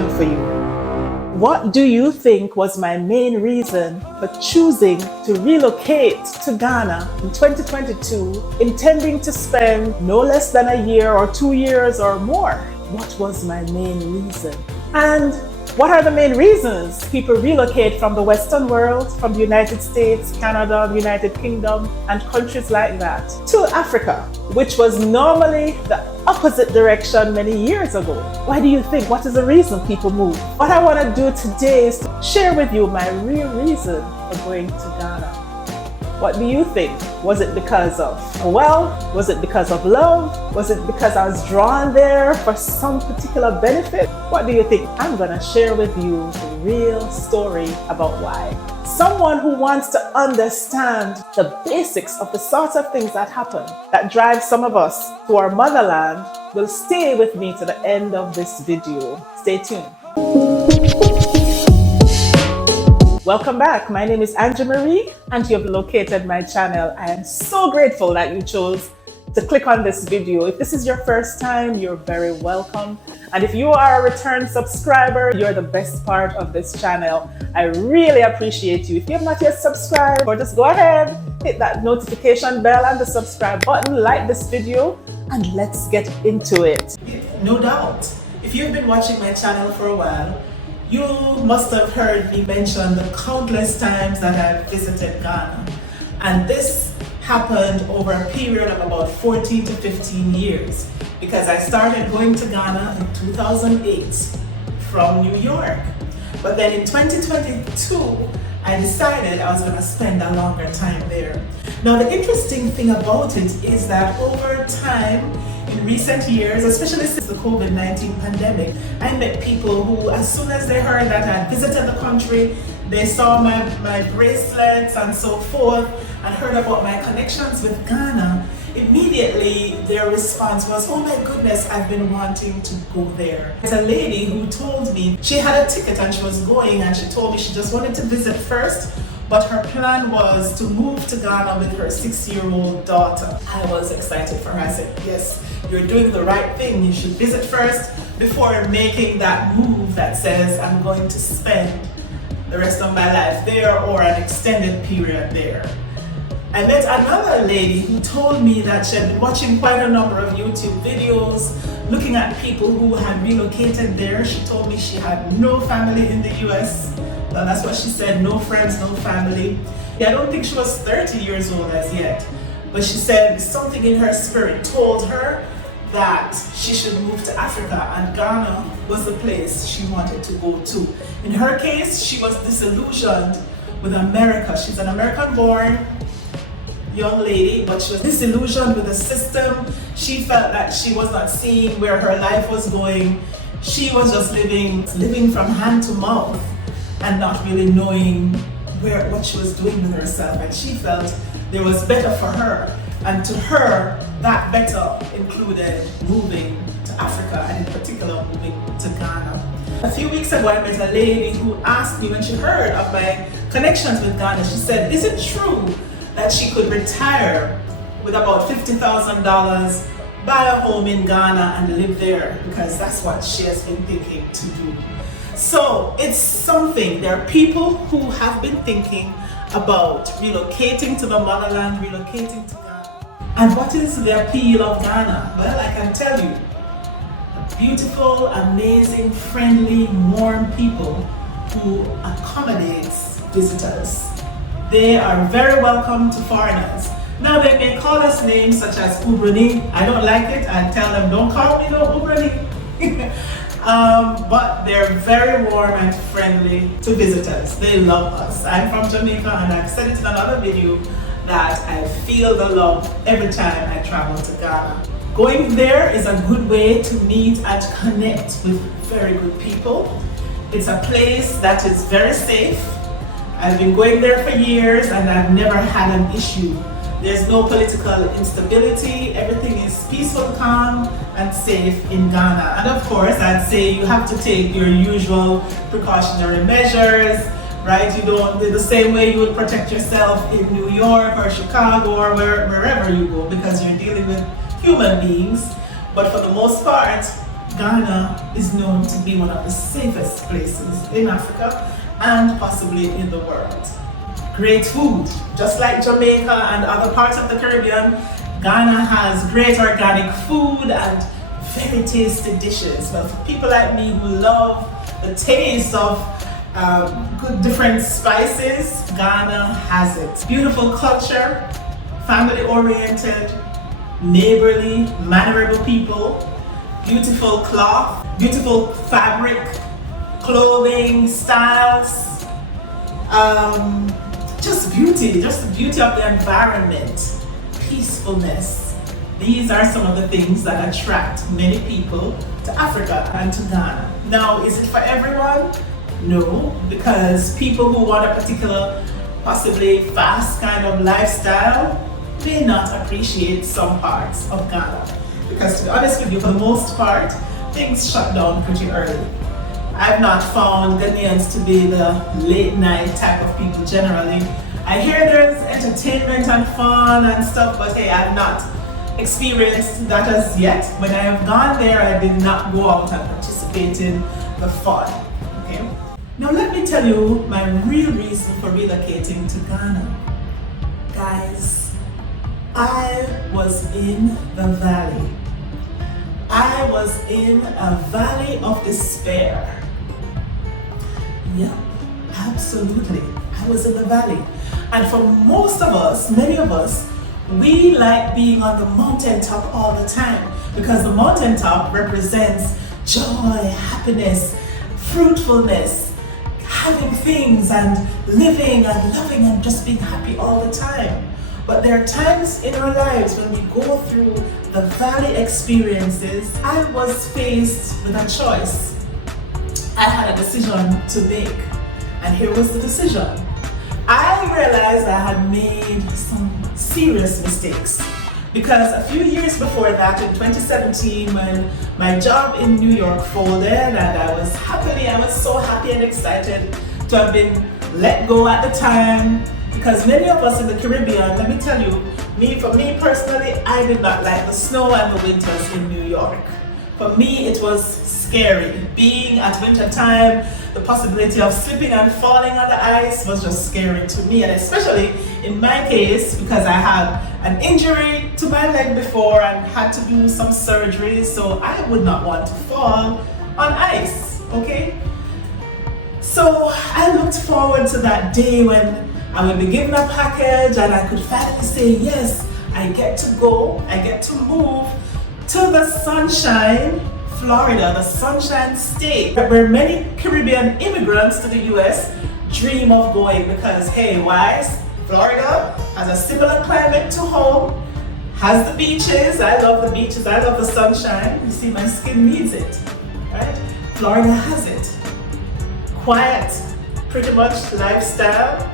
question for you. What do you think was my main reason for choosing to relocate to Ghana in 2022, intending to spend no less than a year or 2 years or more? What was my main reason? And what are the main reasons people relocate from the Western world, from the United States, Canada, the United Kingdom, and countries like that, to Africa, which was normally the opposite direction many years ago? Why do you think? What is the reason people move? What I want to do today is to share with you my real reason for going to Ghana. What do you think? Was it because of wealth? Was it because of love? Was it because I was drawn there for some particular benefit? What do you think? I'm going to share with you the real story about why. Someone who wants to understand the basics of the sorts of things that happen, that drive some of us to our motherland, will stay with me to the end of this video. Stay tuned. Welcome back. My name is AngieMarie and you have located my channel. I am so grateful that you chose to click on this video. If this is your first time, you're very welcome. And if you are a return subscriber, you're the best part of this channel. I really appreciate you. If you have not yet subscribed, or just go ahead, hit that notification bell and the subscribe button, like this video, and let's get into it. No doubt, if you've been watching my channel for a while, you must have heard me mention the countless times that I've visited Ghana. And this happened over a period of about 14 to 15 years, because I started going to Ghana in 2008 from New York. But then in 2022, I decided I was going to spend a longer time there. Now, the interesting thing about it is that over time, in recent years, especially since the COVID-19 pandemic, I met people who, as soon as they heard that I visited the country, they saw my bracelets and so forth, and heard about my connections with Ghana, immediately their response was, oh my goodness, I've been wanting to go there. There's a lady who told me she had a ticket and she was going, and she told me she just wanted to visit first, but her plan was to move to Ghana with her 6-year-old daughter. I was excited for her. I said, yes, you're doing the right thing. You should visit first before making that move that says, I'm going to spend the rest of my life there or an extended period there. I met another lady who told me that she had been watching quite a number of YouTube videos, looking at people who had relocated there. She told me she had no family in the US. Well, that's what she said, no friends, no family. Yeah, I don't think she was 30 years old as yet, but she said something in her spirit told her that she should move to Africa, and Ghana was the place she wanted to go to. In her case, she was disillusioned with America. She's an American-born young lady, but she was disillusioned with the system. She felt that she was not seeing where her life was going. She was just living from hand to mouth and not really knowing what she was doing with herself. And she felt there was better for her. And to her, that better included moving to Africa, and in particular moving to Ghana. A few weeks ago, I met a lady who asked me, when she heard of my connections with Ghana, she said, is it true that she could retire with about $50,000, buy a home in Ghana and live there, because that's what she has been thinking to do. So it's something. There are people who have been thinking about relocating to the motherland, relocating to Ghana. And what is the appeal of Ghana? Well, I can tell you, beautiful, amazing, friendly, warm people who accommodates visitors. They are very welcome to foreigners. Now, they may call us names such as Ubrani. I don't like it. I tell them, don't call me no Ubrani. But they're very warm and friendly to visitors. They love us. I'm from Jamaica, and I've said it in another video that I feel the love every time I travel to Ghana. Going there is a good way to meet and connect with very good people. It's a place that is very safe. I've been going there for years and I've never had an issue. There's no political instability. Everything is peaceful, calm, and safe in Ghana. And of course, I'd say you have to take your usual precautionary measures, right? You don't, the same way you would protect yourself in New York or Chicago or wherever you go, because you're dealing with human beings. But for the most part, Ghana is known to be one of the safest places in Africa and possibly in the world. Great food, just like Jamaica and other parts of the Caribbean, Ghana has great organic food and very tasty dishes. But for people like me who love the taste of good different spices, Ghana has it. Beautiful culture, family oriented, neighborly, mannerable people, beautiful cloth, beautiful fabric, clothing, styles, just beauty, just the beauty of the environment, peacefulness. These are some of the things that attract many people to Africa and to Ghana. Now, is it for everyone? No, because people who want a particular, possibly fast kind of lifestyle may not appreciate some parts of Ghana. Because to be honest with you, for the most part, things shut down pretty early. I've not found Ghanaians to be the late night type of people generally. I hear there's entertainment and fun and stuff, but hey, I've not experienced that as yet. When I have gone there, I did not go out and participate in the fun. Okay. Now let me tell you my real reason for relocating to Ghana. Guys, I was in the valley. I was in a valley of despair. Yep, absolutely. I was in the valley. And for most of us, many of us, we like being on the mountaintop all the time because the mountaintop represents joy, happiness, fruitfulness, having things and living and loving and just being happy all the time. But there are times in our lives when we go through the valley experiences. I was faced with a choice. I had a decision to make. And here was the decision. I realized I had made some serious mistakes. Because a few years before that, in 2017, when my job in New York folded and I was so happy and excited to have been let go at the time. Because many of us in the Caribbean, let me tell you, for me personally, I did not like the snow and the winters in New York. For me, it was scary. Being at winter time, the possibility of slipping and falling on the ice was just scary to me. And especially in my case, because I had an injury to my leg before and had to do some surgery, so I would not want to fall on ice, okay? So I looked forward to that day when I would be given a package and I could finally say, yes, I get to go, I get to move to the Sunshine, Florida, the Sunshine State, where many Caribbean immigrants to the US dream of going because, hey, why? Florida has a similar climate to home, has the beaches. I love the beaches, I love the sunshine. You see, my skin needs it, right? Florida has it. Quiet, pretty much lifestyle.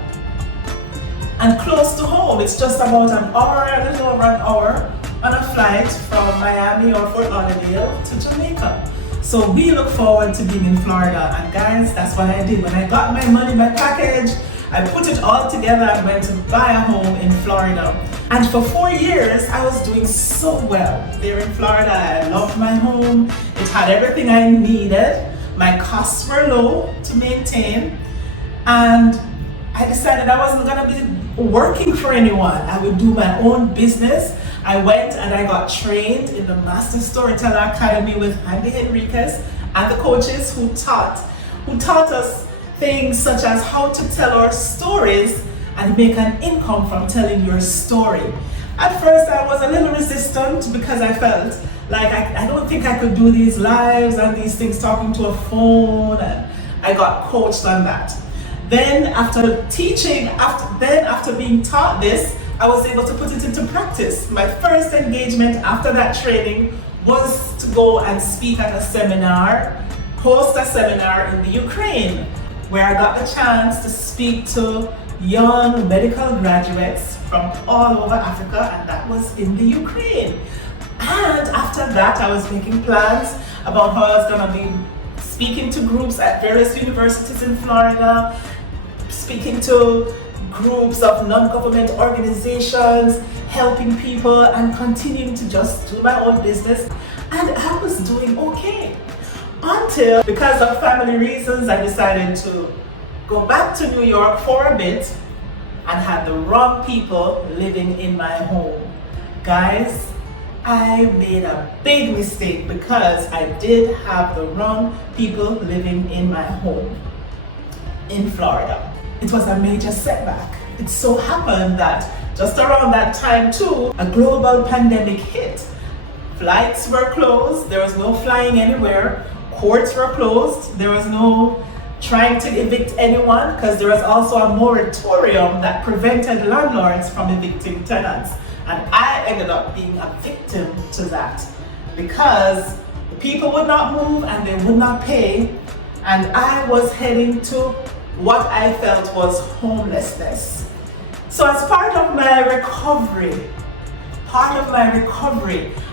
And close to home. It's just about an hour, a little over an hour on a flight from Miami or Fort Lauderdale to Jamaica. So we look forward to being in Florida. And guys, that's what I did. When I got my money, my package, I put it all together and went to buy a home in Florida. And for 4 years, I was doing so well there in Florida. I loved my home. It had everything I needed. My costs were low to maintain. And I decided I wasn't gonna be working for anyone. I would do my own business. I went and I got trained in the Master Storyteller Academy with Angie Henriquez and the coaches who taught us things such as how to tell our stories and make an income from telling your story. At first I was a little resistant because I felt like I don't think I could do these lives and these things talking to a phone, and I got coached on that. Then after being taught this, I was able to put it into practice. My first engagement after that training was to go and speak at a seminar, host a seminar in the Ukraine, where I got the chance to speak to young medical graduates from all over Africa, and that was in the Ukraine. And after that, I was making plans about how I was gonna be speaking to groups at various universities in Florida, speaking to groups of non-government organizations, helping people, and continuing to just do my own business. and I was doing okay. Until, because of family reasons, I decided to go back to New York for a bit and had the wrong people living in my home. Guys, I made a big mistake because I did have the wrong people living in my home in Florida. It was a major setback. It so happened that just around that time too, a global pandemic hit. Flights were closed, there was no flying anywhere, courts were closed, there was no trying to evict anyone because there was also a moratorium that prevented landlords from evicting tenants. And I ended up being a victim to that because the people would not move and they would not pay, and I was heading to what I felt was homelessness. So as part of my recovery,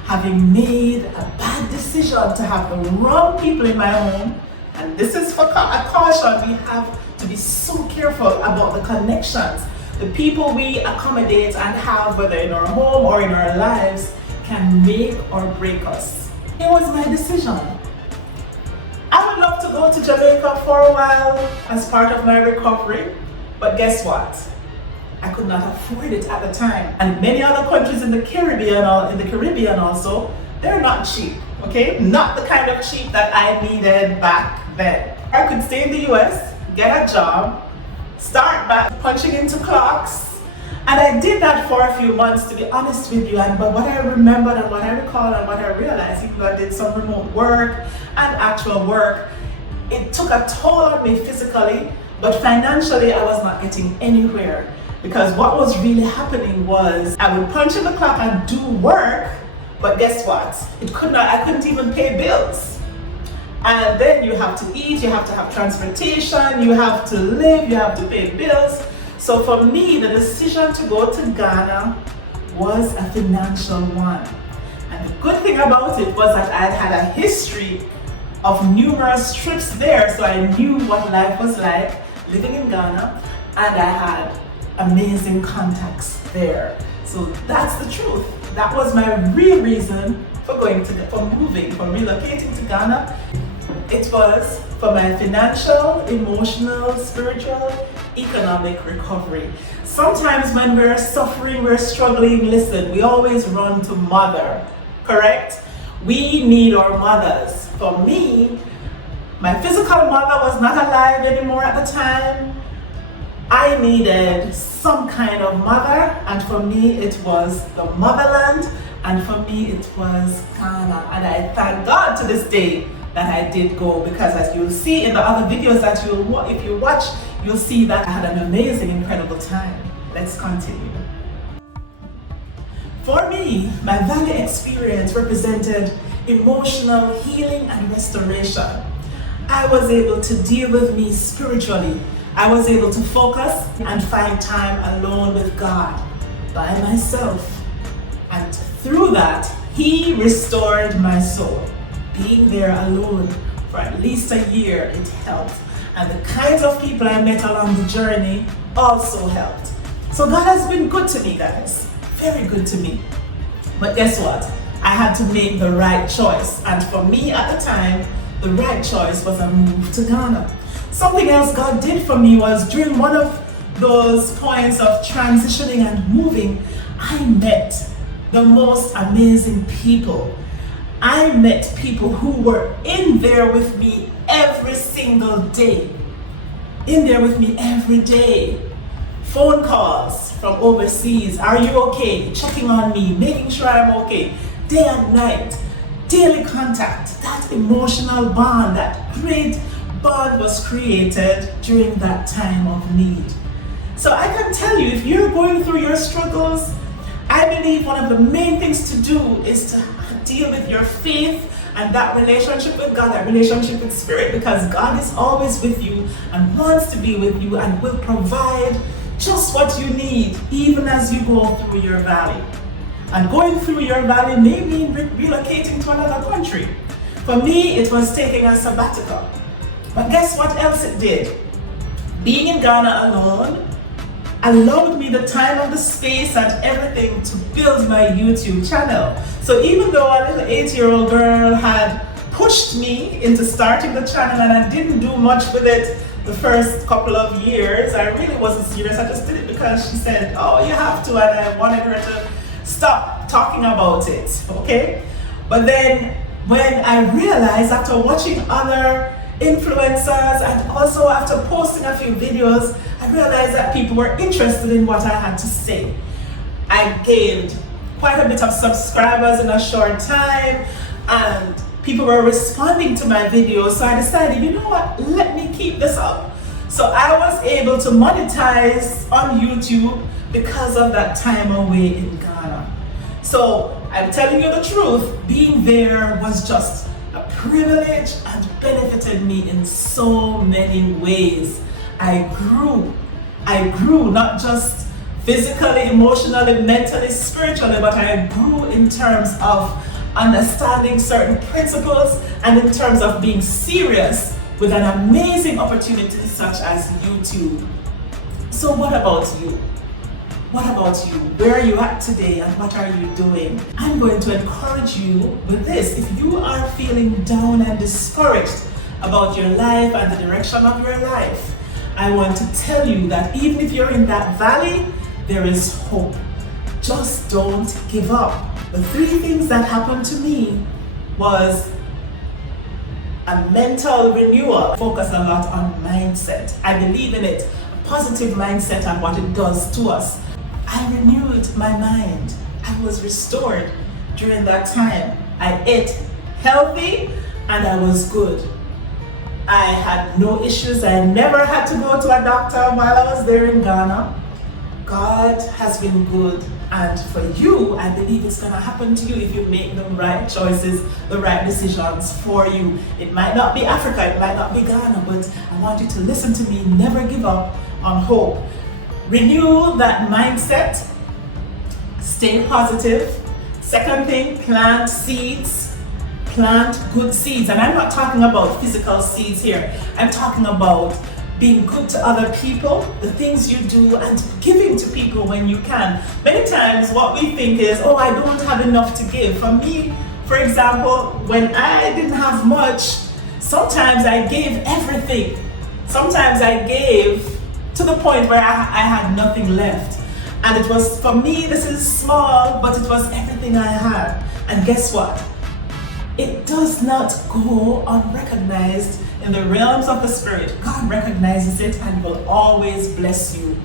having made a bad decision to have the wrong people in my home, and this is for a caution, we have to be so careful about the connections. The people we accommodate and have, whether in our home or in our lives, can make or break us. It was my decision. I would love to go to Jamaica for a while as part of my recovery, but guess what? I could not afford it at the time. And many other countries in the Caribbean also, they're not cheap, okay? Not the kind of cheap that I needed back then. I could stay in the US, get a job, start back punching into clocks, and I did that for a few months, to be honest with you. But what I remembered and what I recall and what I realized, even though I did some remote work and actual work, it took a toll on me physically, but financially I was not getting anywhere. Because what was really happening was I would punch in the clock and do work, but guess what? I couldn't even pay bills. And then you have to eat, you have to have transportation, you have to live, you have to pay bills. So for me, the decision to go to Ghana was a financial one. And the good thing about it was that I had a history of numerous trips there, so I knew what life was like living in Ghana, and I had amazing contacts there. So that's the truth. That was my real reason for relocating to Ghana. It was for my financial, emotional, spiritual, economic recovery. Sometimes when we're suffering, we're struggling, listen, we always run to mother, correct? We need our mothers. For me, my physical mother was not alive anymore at the time. I needed some kind of mother, and for me it was the motherland, and for me it was Ghana. And I thank God to this day that I did go, because as you'll see in the other videos that if you watch, you'll see that I had an amazing, incredible time. Let's continue. For me, my Valley experience represented emotional healing and restoration. I was able to deal with me spiritually. I was able to focus and find time alone with God by myself. And through that, He restored my soul. Being there alone for at least a year, it helped. And the kinds of people I met along the journey also helped. So God has been good to me, guys. Very good to me. But guess what? I had to make the right choice. And for me at the time, the right choice was a move to Ghana. Something else God did for me was during one of those points of transitioning and moving, I met the most amazing people. I met people who were in there with me every single day. In there with me every day. Phone calls from overseas. Are you okay? Checking on me, making sure I'm okay. Day and night. Daily contact. That emotional bond, that great bond was created during that time of need. So I can tell you, if you're going through your struggles, I believe one of the main things to do is to deal with your faith and that relationship with God, that relationship with Spirit, because God is always with you and wants to be with you and will provide just what you need, even as you go through your valley. And going through your valley may mean relocating to another country. For me, it was taking a sabbatical. But guess what else it did? Being in Ghana alone, allowed me the time and the space and everything to build my YouTube channel. So even though a little 8-year-old girl had pushed me into starting the channel and I didn't do much with it the first couple of years, I really wasn't serious. I just did it because she said, oh, you have to, and I wanted her to stop talking about it, okay? But then when I realized after watching other influencers and also after posting a few videos, I realized that people were interested in what I had to say. I gained quite a bit of subscribers in a short time and people were responding to my videos, so I decided, you know what, let me keep this up. So I was able to monetize on YouTube because of that time away in Ghana. So I'm telling you the truth, being there was just a privilege and benefited me in so many ways. I grew not just physically, emotionally, mentally, spiritually, but I grew in terms of understanding certain principles and in terms of being serious with an amazing opportunity such as YouTube. So what about you? What about you? Where are you at today and what are you doing? I'm going to encourage you with this. If you are feeling down and discouraged about your life and the direction of your life, I want to tell you that even if you're in that valley, there is hope. Just don't give up. The 3 things that happened to me was a mental renewal. Focus a lot on mindset. I believe in it. A positive mindset and what it does to us. I renewed my mind. I was restored during that time. I ate healthy and I was good. I had no issues. I never had to go to a doctor while I was there in Ghana. God has been good, and for you, I believe it's going to happen to you if you make the right choices, the right decisions for you. It might not be Africa, it might not be Ghana, but I want you to listen to me. Never give up on hope. Renew that mindset. Stay positive. Second thing, plant seeds. Plant good seeds. And I'm not talking about physical seeds here. I'm talking about being good to other people, the things you do, and giving to people when you can. Many times what we think is, oh, I don't have enough to give. For me, for example, when I didn't have much, sometimes I gave everything. Sometimes I gave to the point where I had nothing left. And it was, for me, this is small, but it was everything I had. And guess what? It does not go unrecognized in the realms of the spirit. God recognizes it and will always bless you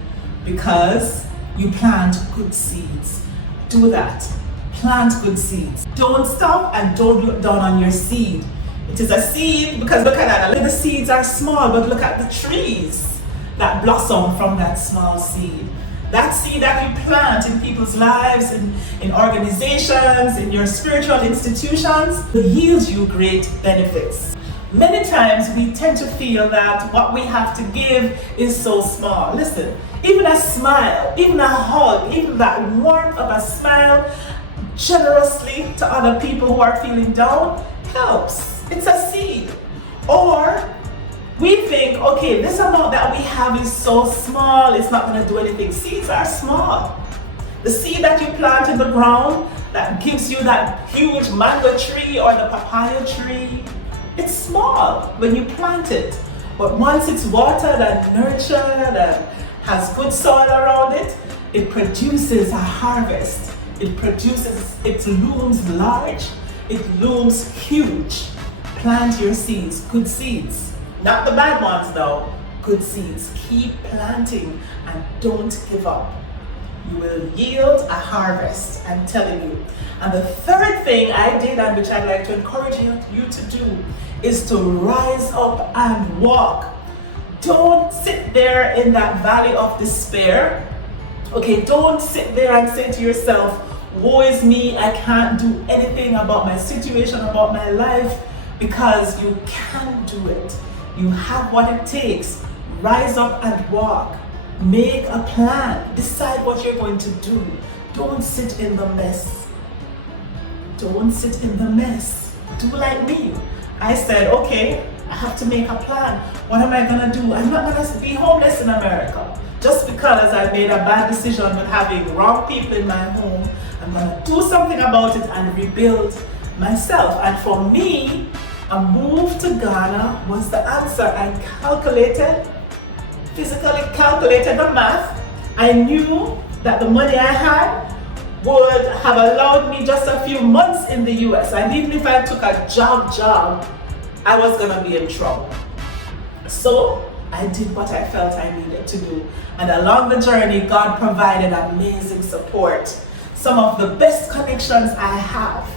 because you plant good seeds. Do that. Plant good seeds. Don't stop and don't look down on your seed. It is a seed because look at that. The seeds are small, but look at the trees that blossom from that small seed. That seed that you plant in people's lives, in organizations, in your spiritual institutions, will yield you great benefits. Many times we tend to feel that what we have to give is so small. Listen, even a smile, even a hug, even that warmth of a smile generously to other people who are feeling down helps. It's a seed. Or we think, okay, this amount that we have is so small, it's not going to do anything. Seeds are small. The seed that you plant in the ground that gives you that huge mango tree or the papaya tree, it's small when you plant it. But once it's watered and nurtured and has good soil around it, it produces a harvest. It looms large, it looms huge. Plant your seeds, good seeds. Not the bad ones though, good seeds. Keep planting and don't give up. You will yield a harvest, I'm telling you. And the third thing I did, and which I'd like to encourage you to do, is to rise up and walk. Don't sit there in that valley of despair. Okay, don't sit there and say to yourself, woe is me, I can't do anything about my situation, about my life, because you can do it. You have what it takes. Rise up and walk. Make a plan. Decide what you're going to do. Don't sit in the mess. Don't sit in the mess. Do like me. I said, okay, I have to make a plan. What am I going to do? I'm not going to be homeless in America. just because I made a bad decision with having wrong people in my home, I'm gonna do something about it and rebuild myself. And for me, a move to Ghana was the answer. I physically calculated the math. I knew that the money I had would have allowed me just a few months in the US. And even if I took a job, I was gonna be in trouble. So I did what I felt I needed to do. And along the journey, God provided amazing support. Some of the best connections I have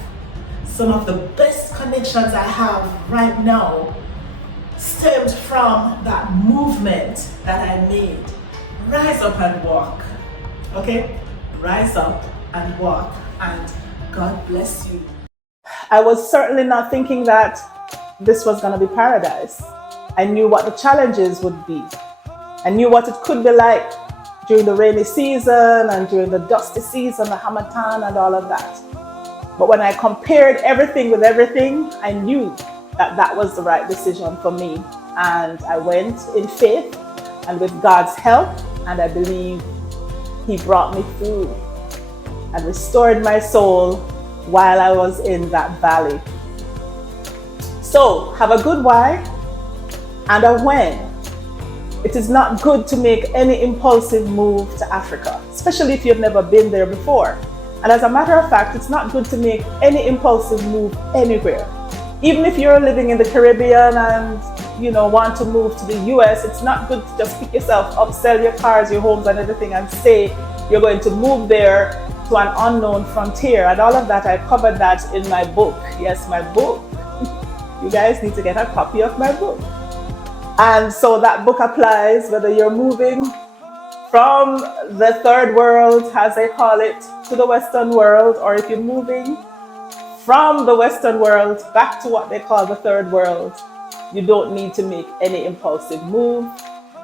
right now stemmed from that movement that I made. Rise up and walk. Okay? Rise up and walk, and God bless you. I was certainly not thinking that this was going to be paradise. I knew what the challenges would be. I knew what it could be like during the rainy season and during the dusty season, the Hamatan and all of that. But when I compared everything with everything, I knew that that was the right decision for me. And I went in faith and with God's help, and I believe He brought me through and restored my soul while I was in that valley. So have a good why and a when. It is not good to make any impulsive move to Africa, especially if you've never been there before. And as a matter of fact, it's not good to make any impulsive move anywhere. Even if you're living in the Caribbean and want to move to the US, it's not good to just pick yourself up, sell your cars, your homes and everything and say you're going to move there to an unknown frontier. And all of that, I covered that in my book. Yes, my book. You guys need to get a copy of my book. And so that book applies whether you're moving from the third world, as they call it, to the Western world, or if you're moving from the Western world back to what they call the third world. You don't need to make any impulsive move.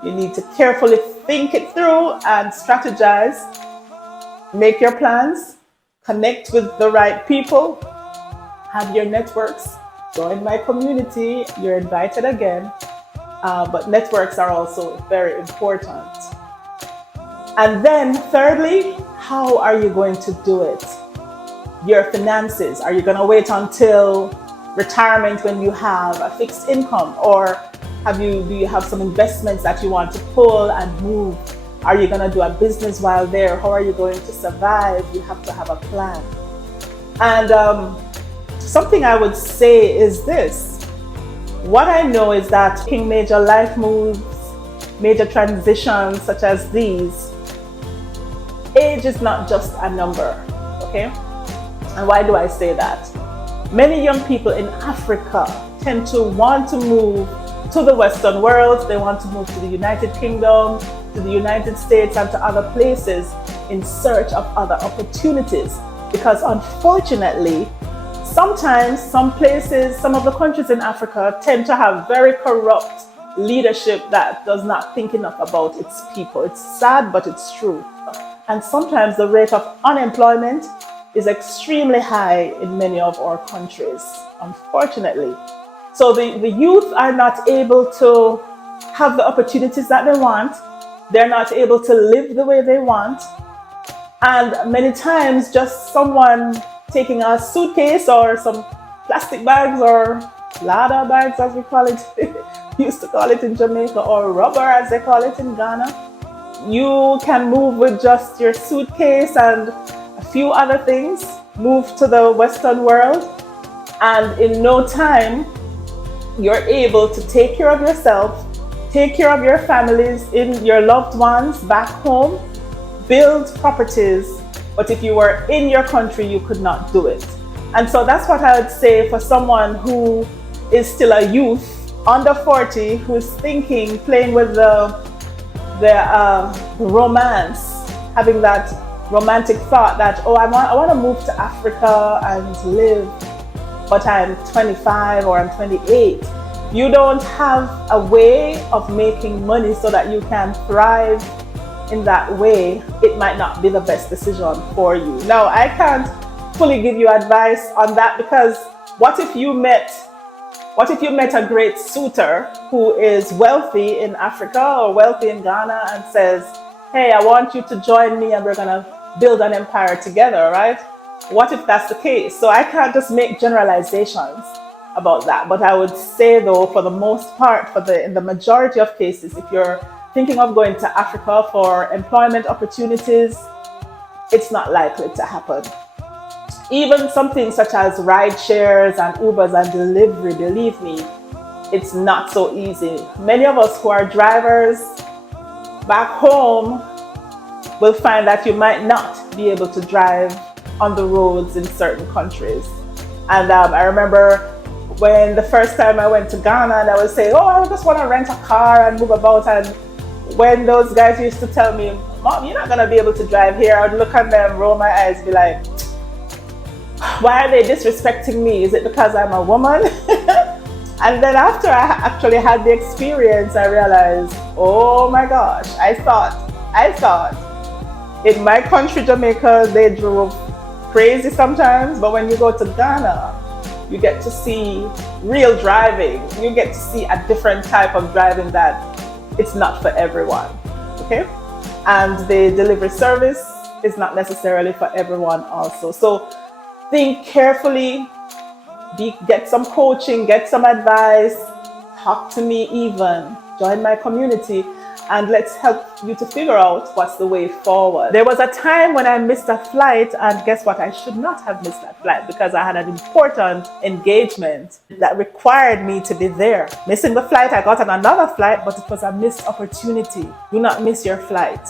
You need to carefully think it through and strategize. Make your plans, connect with the right people, have your networks, join my community. You're invited again. But networks are also very important. And then thirdly, how are you going to do it? Your finances. Are you going to wait until retirement when you have a fixed income, or do you have some investments that you want to pull and move? Are you going to do a business while there? How are you going to survive? You have to have a plan. And something I would say is this. What I know is that making major life moves, major transitions such as these, age is not just a number, okay? And why do I say that? Many young people in Africa tend to want to move to the Western world. They want to move to the United Kingdom, to the United States, and to other places in search of other opportunities. Because unfortunately, sometimes some places, some of the countries in Africa tend to have very corrupt leadership that does not think enough about its people. It's sad, but it's true. And sometimes the rate of unemployment is extremely high in many of our countries, unfortunately. So the youth are not able to have the opportunities that they want. They're not able to live the way they want. And many times just someone taking a suitcase or some plastic bags or lada bags, as we call it, used to call it in Jamaica, or rubber as they call it in Ghana. You can move with just your suitcase and a few other things, move to the Western world, and in no time, you're able to take care of yourself, take care of your families, your loved ones back home, build properties. But if you were in your country, you could not do it. And so that's what I would say for someone who is still a youth, under 40, who's thinking, playing with the romance, having that romantic thought that, oh, I want to move to Africa and live, but I'm 25 or I'm 28. You don't have a way of making money so that you can thrive in that way. It might not be the best decision for you. Now, I can't fully give you advice on that, because what if you met a great suitor who is wealthy in Africa or wealthy in Ghana and says, hey, I want you to join me and we're going to build an empire together, right? What if that's the case? So I can't just make generalizations about that. But I would say, though, for the most part, in the majority of cases, if you're thinking of going to Africa for employment opportunities, it's not likely to happen. Even something such as ride shares and Ubers and delivery, believe me, it's not so easy. Many of us who are drivers back home will find that you might not be able to drive on the roads in certain countries. And I remember when the first time I went to Ghana and I was saying, oh, I just want to rent a car and move about. And when those guys used to tell me, Mom, you're not going to be able to drive here, I would look at them, roll my eyes, be like, why are they disrespecting me? Is it because I'm a woman? And then after I actually had the experience, I realized, oh my gosh, I thought in my country, Jamaica, they drove crazy sometimes, but when you go to Ghana, you get to see real driving. You get to see a different type of driving that it's not for everyone, okay? And the delivery service is not necessarily for everyone also. So think carefully, get some coaching, get some advice, talk to me even, join my community, and let's help you to figure out what's the way forward. There was a time when I missed a flight, and guess what? I should not have missed that flight because I had an important engagement that required me to be there. Missing the flight, I got on another flight, but it was a missed opportunity. Do not miss your flight.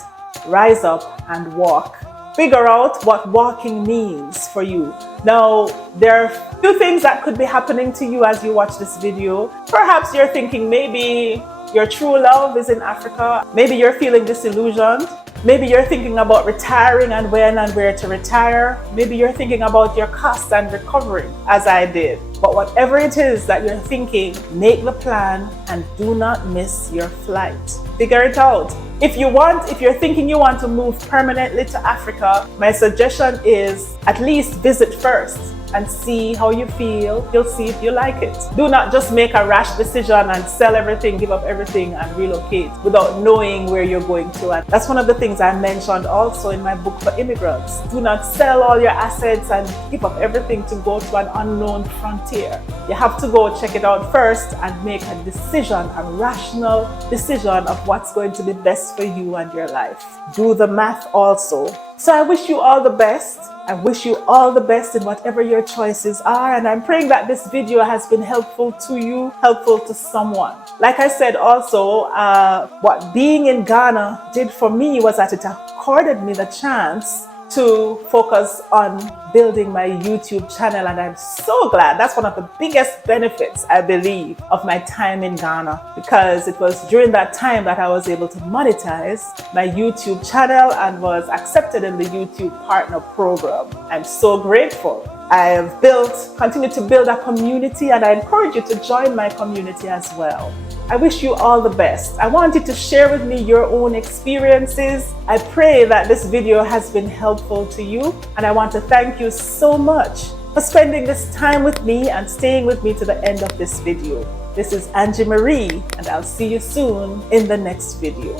Rise up and walk. Figure out what walking means for you. Now, there are a few things that could be happening to you as you watch this video. Perhaps you're thinking maybe your true love is in Africa. Maybe you're feeling disillusioned. Maybe you're thinking about retiring and when and where to retire. Maybe you're thinking about your costs and recovery, as I did. But whatever it is that you're thinking, make the plan and do not miss your flight. Figure it out. If you're thinking you want to move permanently to Africa, my suggestion is at least visit first and see how you feel. You'll see if you like it. Do not just make a rash decision and sell everything, give up everything and relocate without knowing where you're going to. And that's one of the things I mentioned also in my book for immigrants. Do not sell all your assets and give up everything to go to an unknown frontier. You have to go check it out first and make a decision, a rational decision of what's going to be best for you and your life. Do the math also. So I wish you all the best. I wish you all the best in whatever your choices are, and I'm praying that this video has been helpful to you, helpful to someone. Like I said also, what being in Ghana did for me was that it accorded me the chance to focus on building my YouTube channel, and I'm so glad. That's one of the biggest benefits, I believe, of my time in Ghana, because it was during that time that I was able to monetize my YouTube channel and was accepted in the YouTube Partner Program. I'm so grateful. I have continued to build a community, and I encourage you to join my community as well. I wish you all the best. I want you to share with me your own experiences. I pray that this video has been helpful to you, and I want to thank you so much for spending this time with me and staying with me to the end of this video. This is Angie Marie, and I'll see you soon in the next video.